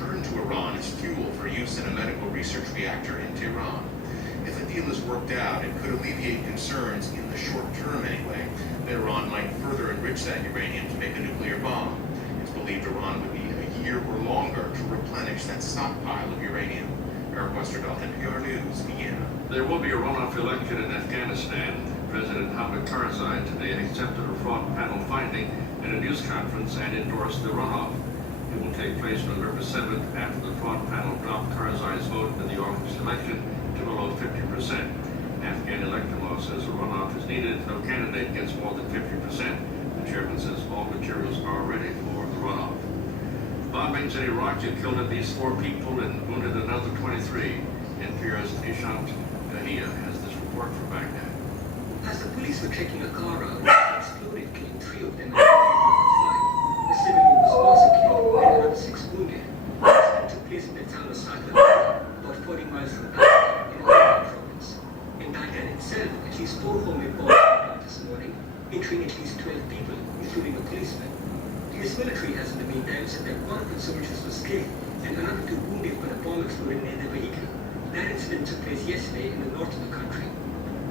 turn to Iran as fuel for use in a medical research reactor in Tehran. If a deal is worked out, it could alleviate concerns, in the short term anyway, that Iran might further enrich that uranium to make a nuclear bomb. It's believed Iran would need a year or longer to replenish that stockpile of uranium. Eric Westerdahl, NPR News, Vienna. There will be a runoff election in Afghanistan. President Hamid Karzai today accepted a fraud panel finding at a news conference and endorsed the runoff. It will take place November 7th after the fraud panel dropped Karzai's vote in the August election to below 50%. Afghan election law says a runoff is needed if no candidate gets more than 50%. The chairman says all materials are ready for the runoff. Bombings in Iraq have killed at least 4 people and wounded another 23. NPR's Nishant Dahia has this report from Baghdad. As the police were checking a car out, it exploded, killing 3 of them and 5. The civilian was also killed and another 6 wounded. The incident took place in the town of Sakla, about 40 miles from Baghdad, in Al province. In Baghdad itself, at least 4 homemade bombs were dropped this morning, injuring at least 12 people, including a policeman. The US military has in the meantime said that 1 of the soldiers was killed and another 2 wounded when a bomb exploded near their vehicle. That incident took place yesterday in the north of the country.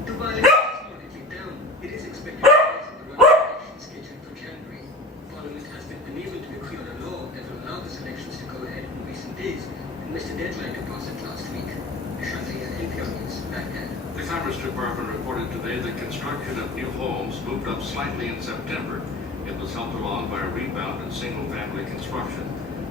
The violence is moderately down. It is expected to rise in the run-up elections scheduled for January. Parliament has been unable to agree on a law that will allow these elections to go ahead in recent days and missed the deadline to pass it last week. Shantaya, NPR News, Baghdad. The Commerce Department reported today that construction of new homes moved up slightly in September. It was helped along by a rebound in single-family construction.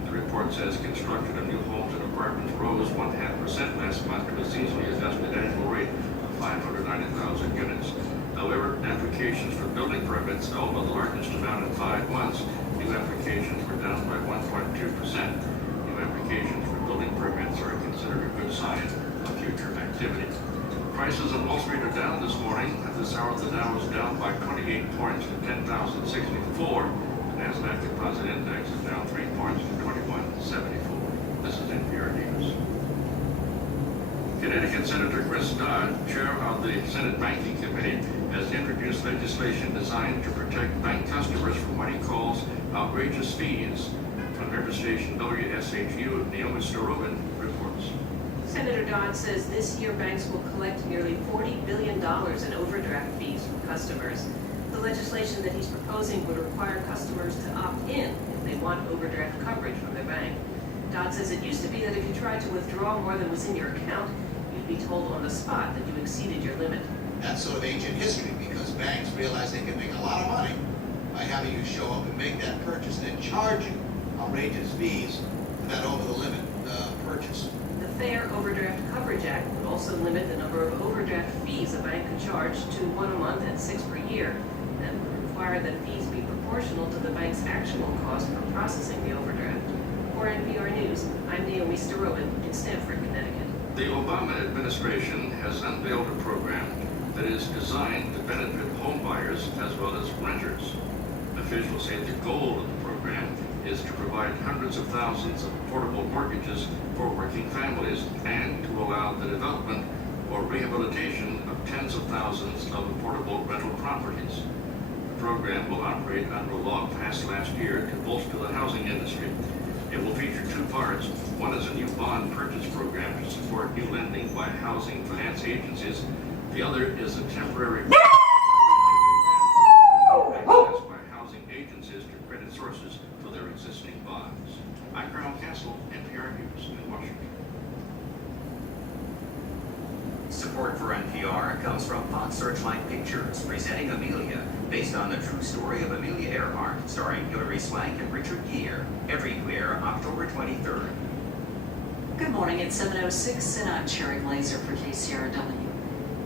The report says construction of new homes and apartments rose 0.5% last month to a seasonally adjusted annual rate of 590,000 units. However, applications for building permits fell by the largest amount in 5 months. New applications were down by 1.2%. New applications for building permits are considered a good sign of future activity. Prices on Wall Street are down this morning. At this hour, the Dow is down by 28 points to 10,064. The Nasdaq Composite Index is down 3 points to 2174. This is NPR News. Connecticut Senator Chris Dodd, chair of the Senate Banking Committee, has introduced legislation designed to protect bank customers from what he calls outrageous fees. From member station WSHU, Naomi Starobin reports. Senator Dodd says this year banks will collect nearly $40 billion in overdraft fees from customers. The legislation that he's proposing would require customers to opt in if they want overdraft coverage from their bank. Dodd says it used to be that if you tried to withdraw more than was in your account, you'd be told on the spot that you exceeded your limit. That's sort of ancient history because banks realize they can make a lot of money by having you show up and make that purchase and then charge you outrageous fees for that over-the-limit purchase. The Fair Overdraft Coverage Act would also limit the number of overdraft fees a bank could charge to 1 a month and 6 per year, and would require that fees be proportional to the bank's actual cost for processing the overdraft. For NPR News, I'm Naomi Starobin in Stamford, Connecticut. The Obama administration has unveiled a program that is designed to benefit home buyers as well as renters. Officials say the goal of the program is to provide hundreds of thousands of affordable mortgages for working families and to allow the development or rehabilitation of tens of thousands of affordable rental properties. The program will operate under a law passed last year to bolster the housing industry. It will feature 2 parts. One is a new bond purchase program to support new lending by housing finance agencies. The other is a temporary program accessed by housing agencies to credit sources for their existing bonds. I'm Colonel Castle, NPR News in Washington. Support for NPR comes from Fox Searchlight Pictures, presenting Amelia, based on the true story of Amelia Earhart, starring Hilary Swank and Richard Gere, everywhere October 23rd. Good morning, it's 7:06 and I'm Cherry Glazer for KCRW.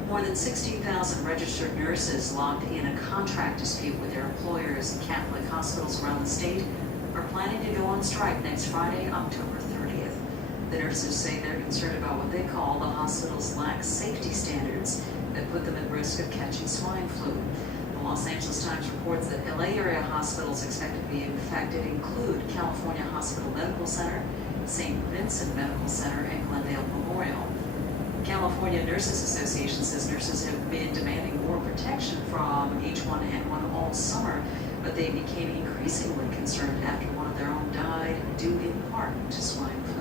More than 16,000 registered nurses locked in a contract dispute with their employers in Catholic hospitals around the state are planning to go on strike next Friday, October 30th. The nurses say they're concerned about what they call the hospital's lax safety standards that put them at risk of catching swine flu. The Los Angeles Times reports that LA area hospitals expected to be infected include California Hospital Medical Center, St. Vincent Medical Center, and Glendale Memorial. California Nurses Association says nurses have been demanding more protection from H1N1 all summer, but they became increasingly concerned after one of their own died due in part to swine flu.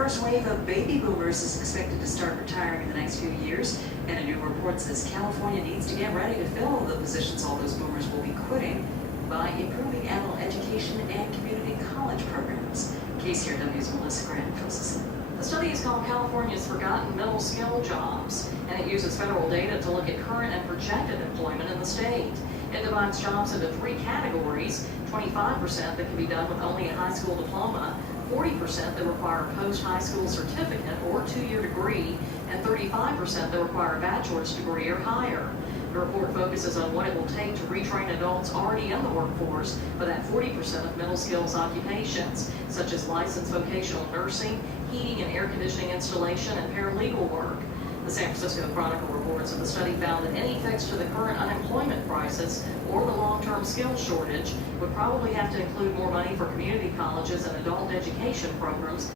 first wave of baby boomers is expected to start retiring in the next few years, and a new report says California needs to get ready to fill the positions all those boomers will be quitting by improving adult education and community college programs. KCRW's Melissa Grant fills us in. The study is called California's Forgotten Middle Skill Jobs, and it uses federal data to look at current and projected employment in the state. It divides jobs into 3 categories: 25% that can be done with only a high school diploma, 40% that require a post-high school certificate or 2-year degree, and 35% that require a bachelor's degree or higher. The report focuses on what it will take to retrain adults already in the workforce for that 40% of middle skills occupations, such as licensed vocational nursing, heating and air conditioning installation, and paralegal work. The San Francisco Chronicle reports that the study found that any fix to the current unemployment crisis or the long-term skills shortage would probably have to include more money for community colleges and adult education programs.